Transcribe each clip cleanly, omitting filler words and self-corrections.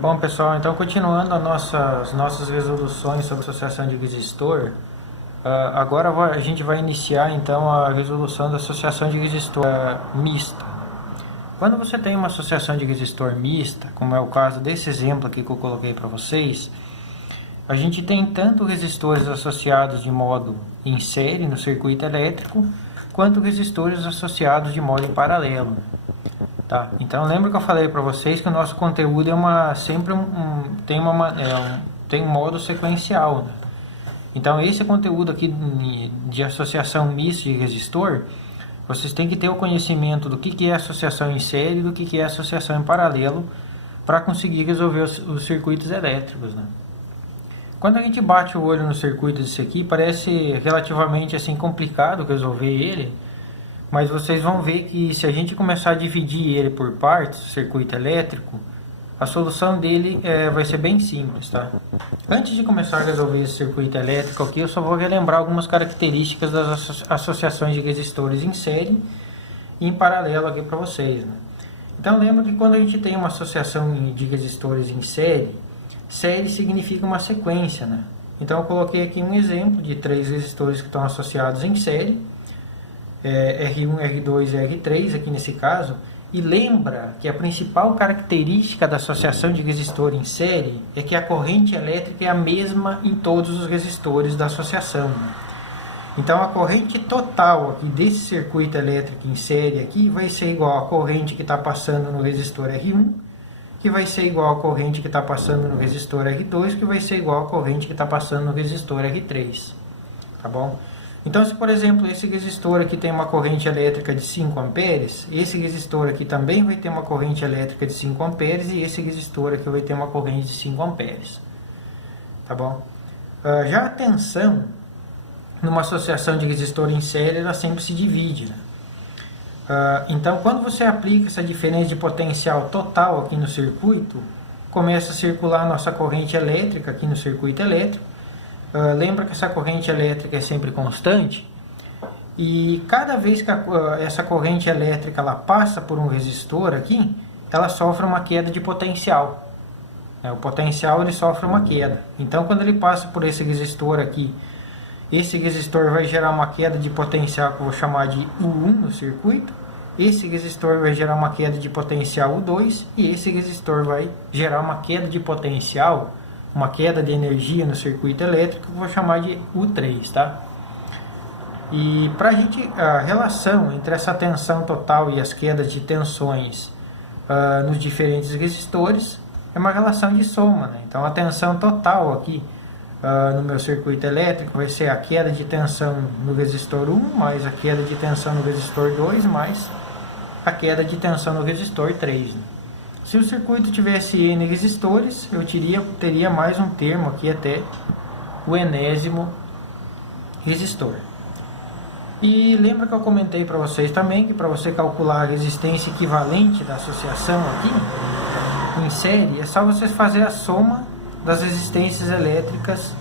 Bom, pessoal, então continuando as nossas resoluções sobre associação de resistor, agora a gente vai iniciar então a resolução da associação de resistor mista. Quando você tem uma associação de resistor mista, como é o caso desse exemplo aqui que eu coloquei para vocês, a gente tem tanto resistores associados de modo em série no circuito elétrico, quanto resistores associados de modo em paralelo. Tá? Então lembra que eu falei para vocês que o nosso conteúdo tem um modo sequencial, né? Então esse conteúdo aqui de associação mista de resistor, vocês têm que ter o conhecimento do que é associação em série e do que é associação em paralelo para conseguir resolver os circuitos elétricos, né? Quando a gente bate o olho no circuito desse aqui, parece relativamente assim complicado resolver ele, mas vocês vão ver que se a gente começar a dividir ele por partes, o circuito elétrico, a solução dele vai ser bem simples, tá? Antes de começar a resolver esse circuito elétrico aqui, eu só vou relembrar algumas características das associações de resistores em série e em paralelo aqui para vocês, né? Então lembra que quando a gente tem uma associação de resistores em série, série significa uma sequência, né? Então eu coloquei aqui um exemplo de 3 resistores que estão associados em série, R1, R2 e R3 aqui nesse caso, e lembra que a principal característica da associação de resistor em série é que a corrente elétrica é a mesma em todos os resistores da associação. Então a corrente total aqui desse circuito elétrico em série aqui vai ser igual à corrente que está passando no resistor R1, que vai ser igual à corrente que está passando no resistor R2, que vai ser igual à corrente que está passando no resistor R3. Tá bom? Então, se por exemplo esse resistor aqui tem uma corrente elétrica de 5 amperes, esse resistor aqui também vai ter uma corrente elétrica de 5 amperes e esse resistor aqui vai ter uma corrente de 5 amperes. Tá bom? Já a tensão numa associação de resistor em série, ela sempre se divide, né? Então, quando você aplica essa diferença de potencial total aqui no circuito, começa a circular a nossa corrente elétrica aqui no circuito elétrico. Lembra que essa corrente elétrica é sempre constante, e cada vez que essa corrente elétrica ela passa por um resistor aqui, ela sofre uma queda de potencial. O potencial ele sofre uma queda. Então, quando ele passa por esse resistor aqui, esse resistor vai gerar uma queda de potencial que eu vou chamar de U1 no circuito. Esse resistor vai gerar uma queda de potencial U2 e esse resistor vai gerar uma queda de potencial, uma queda de energia no circuito elétrico que eu vou chamar de U3, tá? E para a relação entre essa tensão total e as quedas de tensões nos diferentes resistores é uma relação de soma, né? Então a tensão total aqui no meu circuito elétrico vai ser a queda de tensão no resistor 1 mais a queda de tensão no resistor 2 mais a queda de tensão no resistor 3, né? Se o circuito tivesse N resistores, eu teria mais um termo aqui até o enésimo resistor. E lembra que eu comentei para vocês também que para você calcular a resistência equivalente da associação aqui em série, é só você fazer a soma das resistências elétricas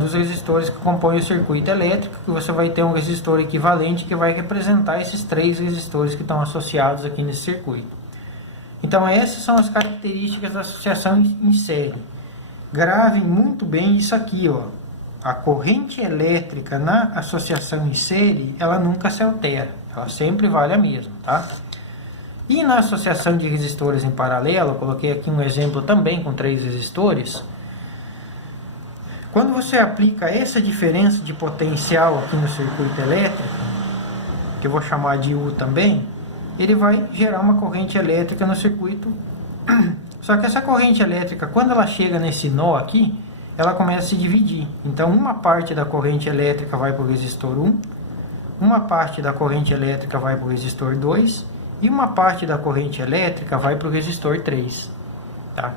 dos resistores que compõem o circuito elétrico, que você vai ter um resistor equivalente que vai representar esses 3 resistores que estão associados aqui nesse circuito. Então essas são as características da associação em série. Gravem muito bem isso aqui, ó. A corrente elétrica na associação em série, ela nunca se altera, ela sempre vale a mesma, tá? E na associação de resistores em paralelo, eu coloquei aqui um exemplo também com 3 resistores. Quando você aplica essa diferença de potencial aqui no circuito elétrico, que eu vou chamar de U também, ele vai gerar uma corrente elétrica no circuito. Só que essa corrente elétrica, quando ela chega nesse nó aqui, ela começa a se dividir. Então, uma parte da corrente elétrica vai para o resistor 1, uma parte da corrente elétrica vai para o resistor 2 e uma parte da corrente elétrica vai para o resistor 3. Tá?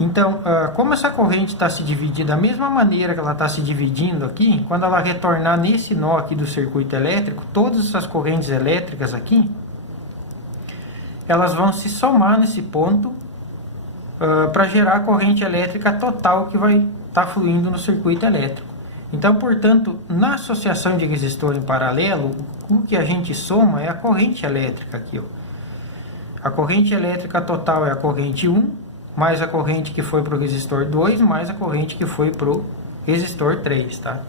Então, como essa corrente está se dividindo da mesma maneira que ela está se dividindo aqui, quando ela retornar nesse nó aqui do circuito elétrico, todas essas correntes elétricas aqui, elas vão se somar nesse ponto para gerar a corrente elétrica total que vai estar fluindo no circuito elétrico. Então, portanto, na associação de resistor em paralelo, o que a gente soma é a corrente elétrica aqui, ó. A corrente elétrica total é a corrente 1, mais a corrente que foi para o resistor 2, mais a corrente que foi para o resistor 3, tá?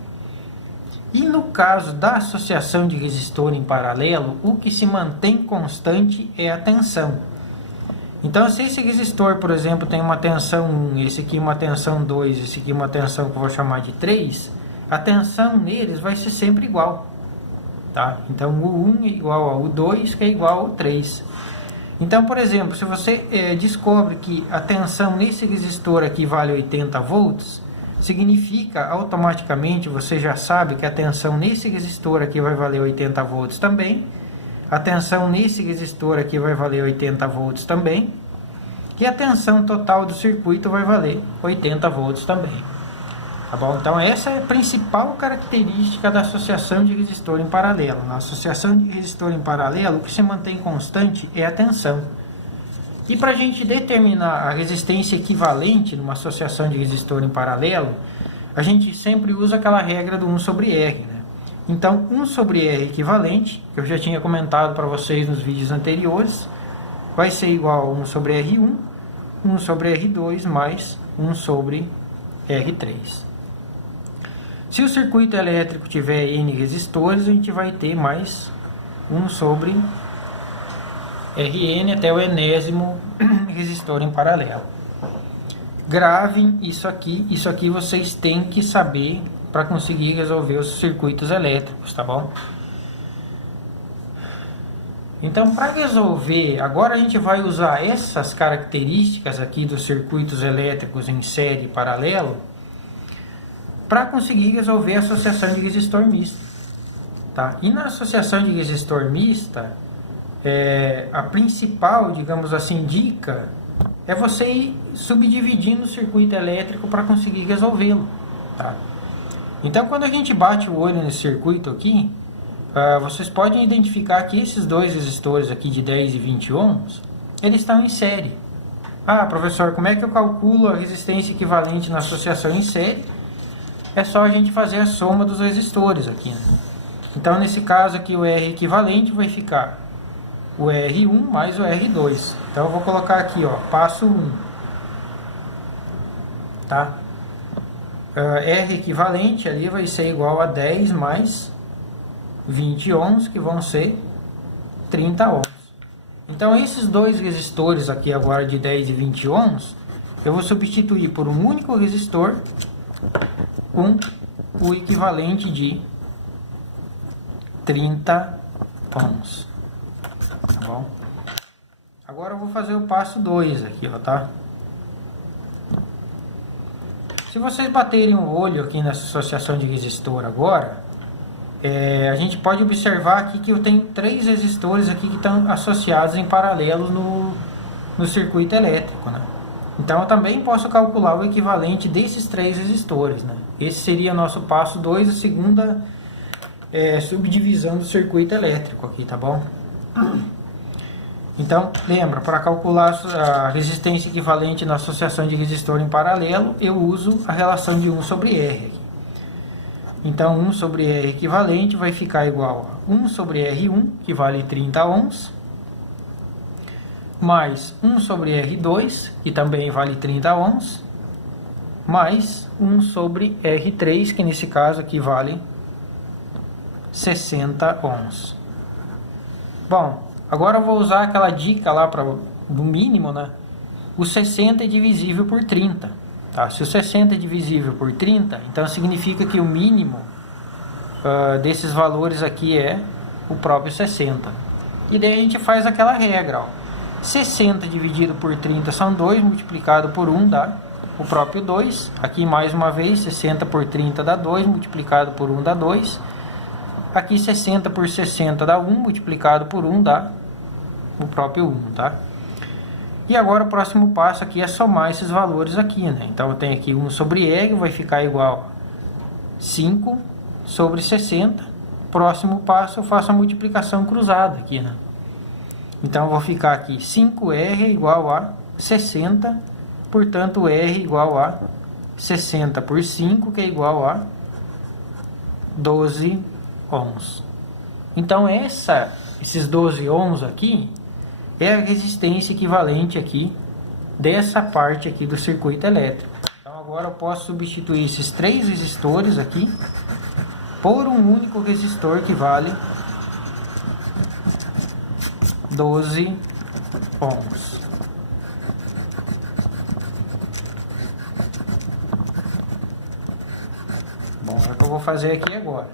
E no caso da associação de resistor em paralelo, o que se mantém constante é a tensão. Então, se esse resistor, por exemplo, tem uma tensão 1, esse aqui uma tensão 2, esse aqui uma tensão que eu vou chamar de 3, a tensão neles vai ser sempre igual, tá? Então, o 1 é igual ao 2, que é igual ao 3. Então, por exemplo, se você descobre que a tensão nesse resistor aqui vale 80 volts, significa automaticamente, você já sabe que a tensão nesse resistor aqui vai valer 80 volts também, a tensão nesse resistor aqui vai valer 80 volts também, e a tensão total do circuito vai valer 80 volts também. Tá bom? Então, essa é a principal característica da associação de resistor em paralelo. Na associação de resistor em paralelo, o que se mantém constante é a tensão. E para a gente determinar a resistência equivalente numa associação de resistor em paralelo, a gente sempre usa aquela regra do 1 sobre R, né? Então, 1 sobre R equivalente, que eu já tinha comentado para vocês nos vídeos anteriores, vai ser igual a 1 sobre R1, 1 sobre R2 mais 1 sobre R3. Se o circuito elétrico tiver N resistores, a gente vai ter mais 1 sobre Rn até o enésimo resistor em paralelo. Gravem isso aqui vocês têm que saber para conseguir resolver os circuitos elétricos, tá bom? Então, para resolver, agora a gente vai usar essas características aqui dos circuitos elétricos em série e paralelo para conseguir resolver a associação de resistor mista, tá? E na associação de resistor mista, a principal, digamos assim, dica é você ir subdividindo o circuito elétrico para conseguir resolvê-lo, tá? Então, quando a gente bate o olho nesse circuito aqui, vocês podem identificar que esses dois resistores aqui de 10 e 20 ohms, eles estão em série. Ah, professor, como é que eu calculo a resistência equivalente na associação em série? É só a gente fazer a soma dos resistores aqui, né? Então, nesse caso aqui, o R equivalente vai ficar o R1 mais o R2. Então, eu vou colocar aqui, ó, passo 1. Tá? R equivalente ali vai ser igual a 10 mais 20 ohms, que vão ser 30 ohms. Então, esses dois resistores aqui agora de 10 e 20 ohms, eu vou substituir por um único resistor com o equivalente de 30 ohms. Tá bom? Agora eu vou fazer o passo 2 aqui, ó, tá? Se vocês baterem o olho aqui nessa associação de resistor agora, a gente pode observar aqui que eu tenho 3 resistores aqui que estão associados em paralelo no circuito elétrico, né? Então, eu também posso calcular o equivalente desses 3 resistores, né? Esse seria nosso passo 2, a segunda subdivisão do circuito elétrico aqui, tá bom? Então, lembra, para calcular a resistência equivalente na associação de resistor em paralelo, eu uso a relação de 1 sobre R aqui. Então, 1 sobre R equivalente vai ficar igual a 1 sobre R1, que vale 30 ohms, mais 1 sobre R2, que também vale 30 ohms, mais 1 sobre R3, que nesse caso aqui vale 60 ohms. Bom, agora eu vou usar aquela dica lá do mínimo, né? O 60 é divisível por 30. Tá? Se o 60 é divisível por 30, então significa que o mínimo desses valores aqui é o próprio 60. E daí a gente faz aquela regra, ó. 60 dividido por 30 são 2, multiplicado por 1 dá o próprio 2. Aqui mais uma vez, 60 por 30 dá 2, multiplicado por 1 dá 2. Aqui 60 por 60 dá 1, multiplicado por 1 dá o próprio 1, tá? E agora o próximo passo aqui é somar esses valores aqui, né? Então eu tenho aqui 1 sobre R, vai ficar igual a 5 sobre 60. Próximo passo eu faço a multiplicação cruzada aqui, né? Então eu vou ficar aqui 5R é igual a 60, portanto R igual a 60 por 5, que é igual a 12 ohms. Então esses 12 ohms aqui é a resistência equivalente aqui dessa parte aqui do circuito elétrico. Então agora eu posso substituir esses 3 resistores aqui por um único resistor que vale 12 ohms. Bom, é o que eu vou fazer aqui agora.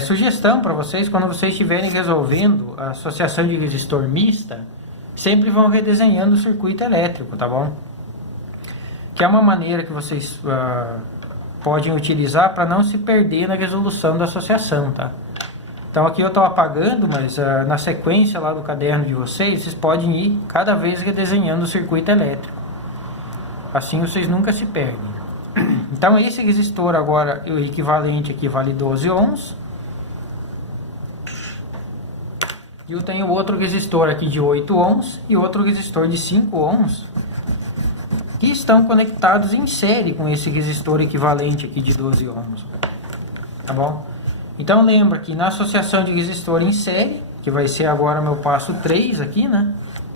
Sugestão para vocês, quando vocês estiverem resolvendo a associação de resistor mista, sempre vão redesenhando o circuito elétrico, tá bom? Que é uma maneira que vocês podem utilizar para não se perder na resolução da associação, tá? Então aqui eu estou apagando, mas na sequência lá do caderno de vocês, vocês podem ir cada vez redesenhando o circuito elétrico. Assim vocês nunca se perdem. Então esse resistor agora, o equivalente aqui vale 12 ohms. E eu tenho outro resistor aqui de 8 ohms e outro resistor de 5 ohms. Que estão conectados em série com esse resistor equivalente aqui de 12 ohms. Tá bom? Então lembra que na associação de resistor em série, que vai ser agora meu passo 3 aqui, né?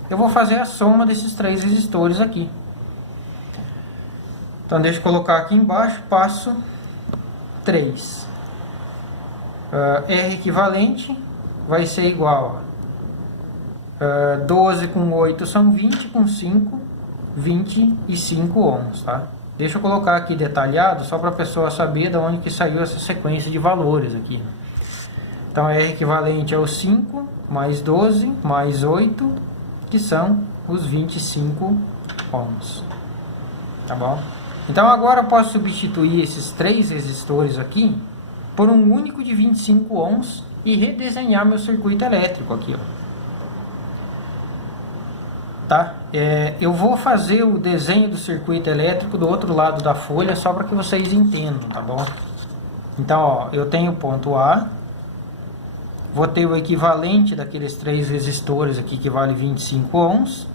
Eu vou fazer a soma desses 3 resistores aqui. Então deixa eu colocar aqui embaixo, passo 3. R equivalente vai ser igual a 12 com 8 são 20, com 5, 25 ohms, tá? Deixa eu colocar aqui detalhado, só para a pessoa saber de onde que saiu essa sequência de valores aqui, né? Então R equivalente ao 5, mais 12, mais 8, que são os 25 ohms. Tá bom? Então agora eu posso substituir esses 3 resistores aqui por um único de 25 ohms e redesenhar meu circuito elétrico aqui, ó. Tá? Eu vou fazer o desenho do circuito elétrico do outro lado da folha só para que vocês entendam, tá bom? Então, ó, eu tenho o ponto A, vou ter o equivalente daqueles 3 resistores aqui que vale 25 ohms,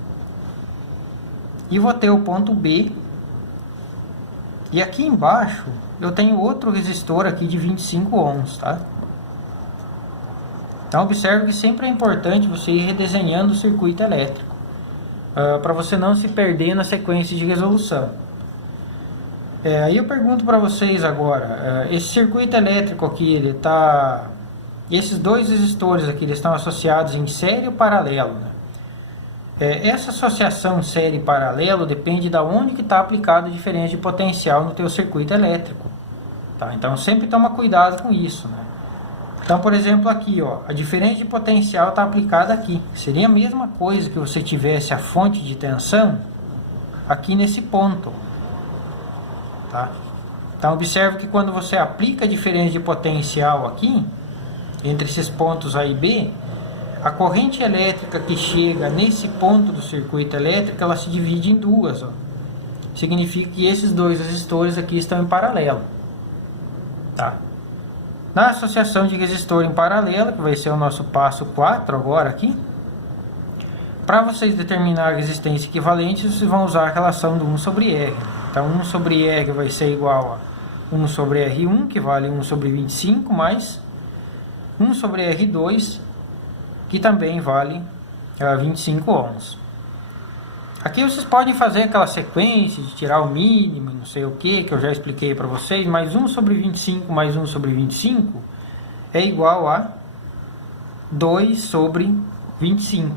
e vou ter o ponto B, e aqui embaixo eu tenho outro resistor aqui de 25 ohms, tá? Então observe que sempre é importante você ir redesenhando o circuito elétrico, para você não se perder na sequência de resolução. Aí eu pergunto para vocês agora, esse circuito elétrico aqui, esses 2 resistores aqui, eles estão associados em série ou paralelo, né? Essa associação série e paralelo depende de onde que está aplicado a diferença de potencial no teu circuito elétrico, tá? Então sempre toma cuidado com isso, né? Então, por exemplo, aqui, ó, a diferença de potencial está aplicada aqui. Seria a mesma coisa que você tivesse a fonte de tensão aqui nesse ponto, tá? Então, observe que quando você aplica a diferença de potencial aqui, entre esses pontos A e B, a corrente elétrica que chega nesse ponto do circuito elétrico, ela se divide em duas, ó. Significa que esses 2 resistores aqui estão em paralelo, tá? Na associação de resistor em paralelo, que vai ser o nosso passo 4 agora aqui, para vocês determinar a resistência equivalente, vocês vão usar a relação do 1 sobre R. Então 1 sobre R vai ser igual a 1 sobre R1, que vale 1 sobre 25, mais 1 sobre R2, que também vale 25 ohms. Aqui vocês podem fazer aquela sequência de tirar o mínimo, não sei o que eu já expliquei para vocês, mas 1 sobre 25 mais 1 sobre 25 é igual a 2 sobre 25,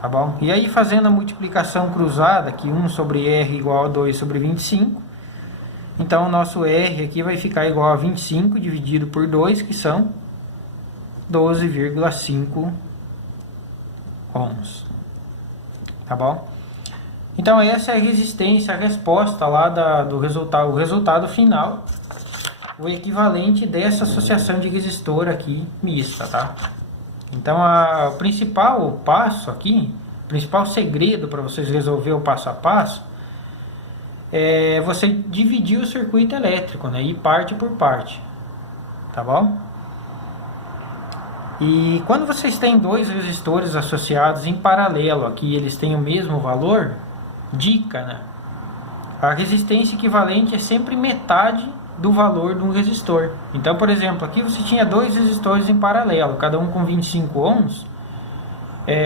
tá bom? E aí fazendo a multiplicação cruzada, que 1 sobre R igual a 2 sobre 25, então o nosso R aqui vai ficar igual a 25 dividido por 2, que são 12,5 ohms, tá bom? Então essa é a resistência, a resposta lá do resultado, o resultado final, o equivalente dessa associação de resistor aqui mista, tá? Então o principal passo aqui, o principal segredo para vocês resolver o passo a passo, é você dividir o circuito elétrico, né? Ir parte por parte, tá bom? E quando vocês têm 2 resistores associados em paralelo aqui, eles têm o mesmo valor, dica, né? A resistência equivalente é sempre metade do valor de um resistor. Então, por exemplo, aqui você tinha 2 resistores em paralelo, cada um com 25 ohms.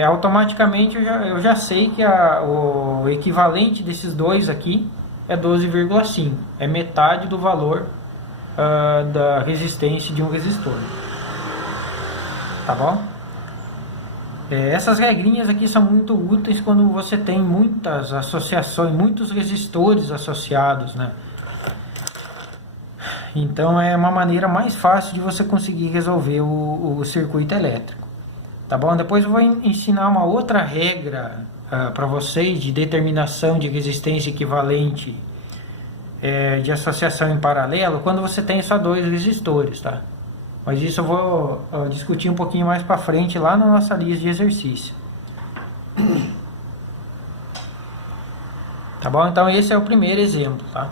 automaticamente eu já sei que o equivalente desses dois aqui é 12,5. É metade do valor da resistência de um resistor. Tá bom? Essas regrinhas aqui são muito úteis quando você tem muitas associações, muitos resistores associados, né? Então é uma maneira mais fácil de você conseguir resolver o circuito elétrico. Tá bom? Depois eu vou ensinar uma outra regra para vocês de determinação de resistência equivalente de associação em paralelo quando você tem só dois resistores, tá? Mas isso eu vou discutir um pouquinho mais para frente lá na nossa lista de exercício. Tá bom? Então esse é o primeiro exemplo, tá?